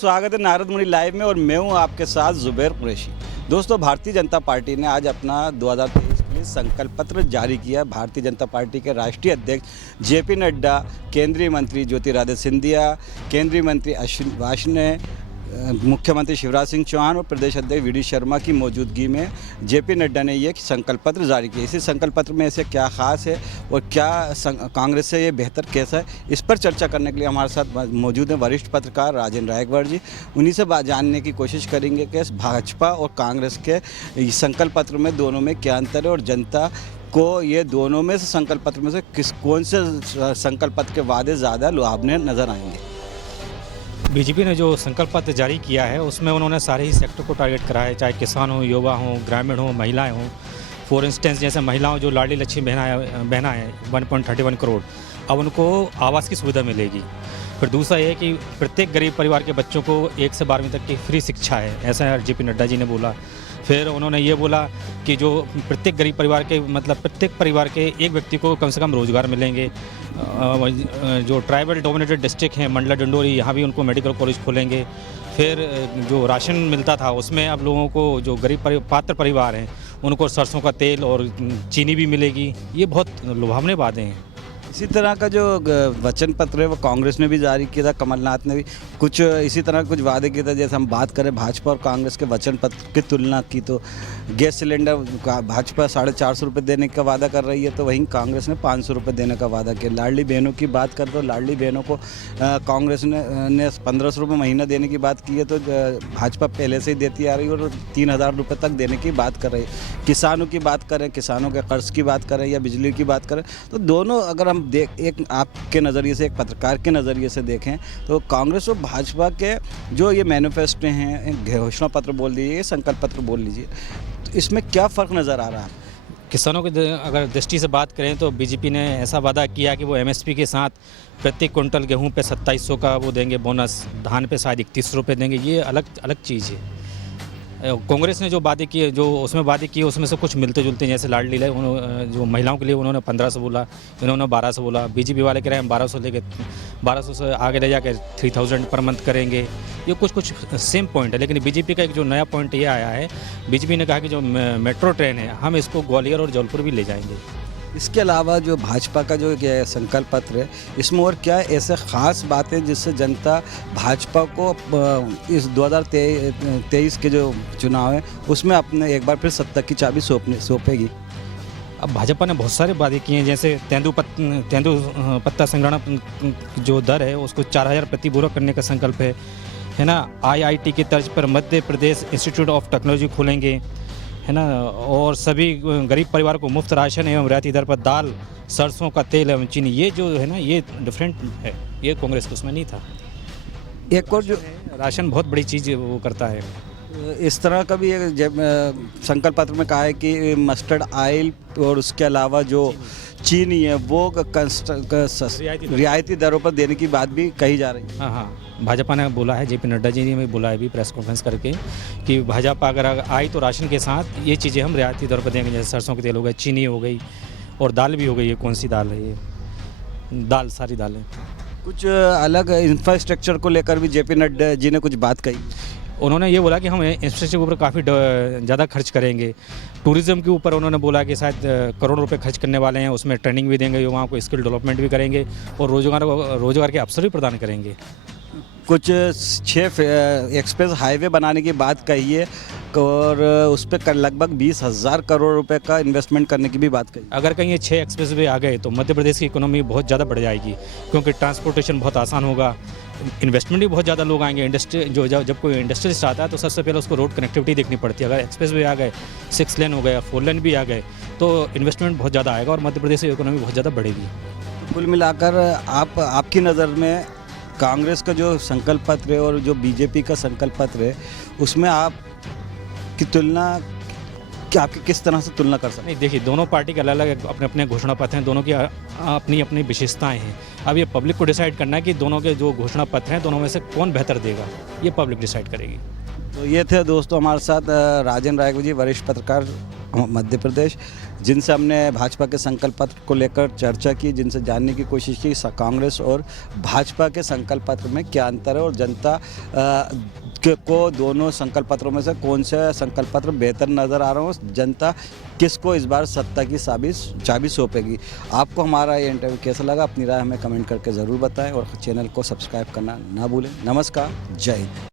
स्वागत है नारद मुनि लाइव में और मैं हूं आपके साथ जुबैर कुरैशी। दोस्तों, भारतीय जनता पार्टी ने आज अपना 2023 के लिए संकल्प पत्र जारी किया। भारतीय जनता पार्टी के राष्ट्रीय अध्यक्ष जेपी नड्डा, केंद्रीय मंत्री ज्योतिरादित्य सिंधिया, केंद्रीय मंत्री अश्विनी वाष्णे, मुख्यमंत्री शिवराज सिंह चौहान और प्रदेश अध्यक्ष वी डी शर्मा की मौजूदगी में जेपी नड्डा ने ये संकल्प पत्र जारी किया। इसी संकल्प पत्र में ऐसे क्या खास है और क्या कांग्रेस से ये बेहतर कैसा है, इस पर चर्चा करने के लिए हमारे साथ मौजूद हैं वरिष्ठ पत्रकार राजेंद्र रायगढ़ जी। उन्हीं से जानने की कोशिश करेंगे कि भाजपा और कांग्रेस के संकल्प पत्र में दोनों में क्या अंतर है और जनता को ये दोनों में से संकल्प पत्र में से कौन से संकल्प पत्र के वादे ज़्यादा लुभावने नज़र आएंगे। बीजेपी ने जो संकल्प पत्र जारी किया है उसमें उन्होंने सारे ही सेक्टर को टारगेट करा है, चाहे किसान हो, युवा हो, ग्रामीण हो, महिलाएं हों। फॉर इंस्टेंस जैसे महिलाओं जो लाडली लक्ष्मी बहना है 1.31 करोड़, अब उनको आवास की सुविधा मिलेगी। फिर दूसरा ये है कि प्रत्येक गरीब परिवार के बच्चों को 1 से 12वीं तक की फ्री शिक्षा है, ऐसा जेपी नड्डा जी ने बोला। फिर उन्होंने ये बोला कि जो प्रत्येक गरीब परिवार के प्रत्येक परिवार के एक व्यक्ति को कम से कम रोज़गार मिलेंगे। जो ट्राइबल डोमिनेटेड डिस्ट्रिक्ट हैं मंडला डिंडोरी, यहाँ भी उनको मेडिकल कॉलेज खोलेंगे। फिर जो राशन मिलता था उसमें अब लोगों को जो गरीब पात्र परिवार हैं उनको सरसों का तेल और चीनी भी मिलेगी। ये बहुत लुभावने वादे हैं। इसी तरह का जो वचन पत्र है वो कांग्रेस ने भी जारी किया था, कमलनाथ ने भी कुछ इसी तरह कुछ वादे किए थे। जैसे हम बात करें भाजपा और कांग्रेस के वचन पत्र की तुलना की तो गैस सिलेंडर भाजपा 450 रुपये देने का वादा कर रही है तो वहीं कांग्रेस ने 500 रुपये देने का वादा किया। लाडली बहनों की बात करें तो लाडली बहनों को कांग्रेस ने 1500 रुपये महीना देने की बात की है तो भाजपा पहले से ही देती आ रही है और 3000 रुपये तक देने की बात कर रही है। किसानों की बात करें, किसानों के कर्ज की बात करें या बिजली की बात करें तो दोनों अगर हम एक आपके नज़रिए से, एक पत्रकार के नज़रिए से देखें तो कांग्रेस और भाजपा के जो ये मैनिफेस्टो हैं, घोषणा पत्र बोल दीजिए, संकल्प पत्र बोल लीजिए, तो इसमें क्या फ़र्क नज़र आ रहा है? किसानों की अगर दृष्टि से बात करें तो बीजेपी ने ऐसा वादा किया कि वो एमएसपी के साथ प्रत्येक क्विंटल गेहूं पे 2700 का वो देंगे बोनस, धान पे शायद 31 रुपये देंगे। ये अलग चीज़ है। कांग्रेस ने जो वादे किए, जो उसमें वादे किए उसमें से कुछ मिलते जुलते हैं। जैसे लाडली जो महिलाओं के लिए उन्होंने 1500 बोला, इन्होंने 1200 बोला। बीजेपी वाले कह रहे हैं हम 1200 लेके 1200 से आगे ले जाकर 3000 पर मंथ करेंगे। ये कुछ सेम पॉइंट है। लेकिन बीजेपी का एक जो नया पॉइंट ये आया है, बीजेपी ने कहा कि जो मेट्रो ट्रेन है हम इसको ग्वालियर और जौनपुर भी ले जाएंगे। इसके अलावा जो भाजपा का जो संकल्प पत्र है इसमें और क्या ऐसे ख़ास बातें जिससे जनता भाजपा को इस 2023 के जो चुनाव है उसमें अपने एक बार फिर सत्ता की चाबी सौंपेगी? अब भाजपा ने बहुत सारे वादे किए हैं। जैसे तेंदुपत्ता संग्रहण जो दर है उसको 4000 प्रति पूरा करने का संकल्प है ना। IIT की तर्ज पर Madhya Pradesh institute of technology खोलेंगे, है ना। और सभी गरीब परिवार को मुफ्त राशन एवं रियायती दर पर दाल, सरसों का तेल एवं चीनी, ये जो है ना ये डिफरेंट है, ये कांग्रेस को उसमें नहीं था। एक और जो राशन बहुत बड़ी चीज़ वो करता है। इस तरह का भी जब संकल्प पत्र में कहा है कि मस्टर्ड ऑयल और उसके अलावा जो चीनी है वो रियायती दरों पर देने की बात भी कही जा रही है। हाँ, भाजपा ने बोला है, जेपी नड्डा जी ने भी बोला है भी प्रेस कॉन्फ्रेंस करके कि भाजपा अगर आई तो राशन के साथ ये चीज़ें हम रियायती दर पर देंगे। जैसे सरसों के तेल हो गए, चीनी हो गई और दाल भी हो गई। ये कौन सी दाल है? ये दाल, सारी दालें। कुछ अलग इंफ्रास्ट्रक्चर को लेकर भी जेपी नड्डा जी ने कुछ बात कही। उन्होंने ये बोला कि हम इंफ्रास्ट्रक्चर के ऊपर काफ़ी ज़्यादा खर्च करेंगे। टूरिज़्म के ऊपर उन्होंने बोला कि शायद करोड़ रुपए खर्च करने वाले हैं, उसमें ट्रेनिंग भी देंगे, युवाओं को स्किल डेवलपमेंट भी करेंगे और रोज़गार के अवसर भी प्रदान करेंगे। कुछ 6 एक्सप्रेस हाईवे बनाने की बात कही है और उस पर लगभग 20,000 करोड़ रुपए का इन्वेस्टमेंट करने की भी बात कही। अगर कहीं ये 6 एक्सप्रेस वे आ गए तो मध्य प्रदेश की इकोनॉमी बहुत ज़्यादा बढ़ जाएगी, क्योंकि ट्रांसपोर्टेशन बहुत आसान होगा, इन्वेस्टमेंट भी बहुत ज़्यादा लोग आएंगे। इंडस्ट्री जब कोई इंडस्ट्रियलिस्ट आता है तो सबसे पहले उसको रोड कनेक्टिविटी देखनी पड़ती है। अगर एक्सप्रेस वे आ गए, 6 लेन हो गया, 4 लेन भी आ गए तो इन्वेस्टमेंट बहुत ज़्यादा आएगा और मध्य प्रदेश की इकोनॉमी बहुत ज़्यादा बढ़ेगी। कुल मिलाकर आपकी नज़र में कांग्रेस का जो संकल्प पत्र है और जो बीजेपी का संकल्प पत्र है उसमें आप की तुलना क्या, आपकी किस तरह से तुलना कर सकते हैं? नहीं, देखिए दोनों पार्टी के अलग अलग अपने अपने घोषणा पत्र हैं, दोनों की अपनी अपनी विशेषताएं हैं। अब ये पब्लिक को डिसाइड करना है कि दोनों के जो घोषणा पत्र हैं दोनों में से कौन बेहतर देगा, ये पब्लिक डिसाइड करेगी। तो ये थे दोस्तों हमारे साथ राजेंद्र रायगढ़ जी, वरिष्ठ पत्रकार मध्य प्रदेश, जिनसे हमने भाजपा के संकल्प पत्र को लेकर चर्चा की, जिनसे जानने की कोशिश की कांग्रेस और भाजपा के संकल्प पत्र में क्या अंतर है और जनता को दोनों संकल्प पत्रों में से कौन से संकल्प पत्र बेहतर नज़र आ रहा हो, जनता किसको इस बार सत्ता की चाबी सौंपेगी। आपको हमारा ये इंटरव्यू कैसा लगा, अपनी राय हमें कमेंट करके ज़रूर बताएं और चैनल को सब्सक्राइब करना ना भूलें। नमस्कार, जय हिंद।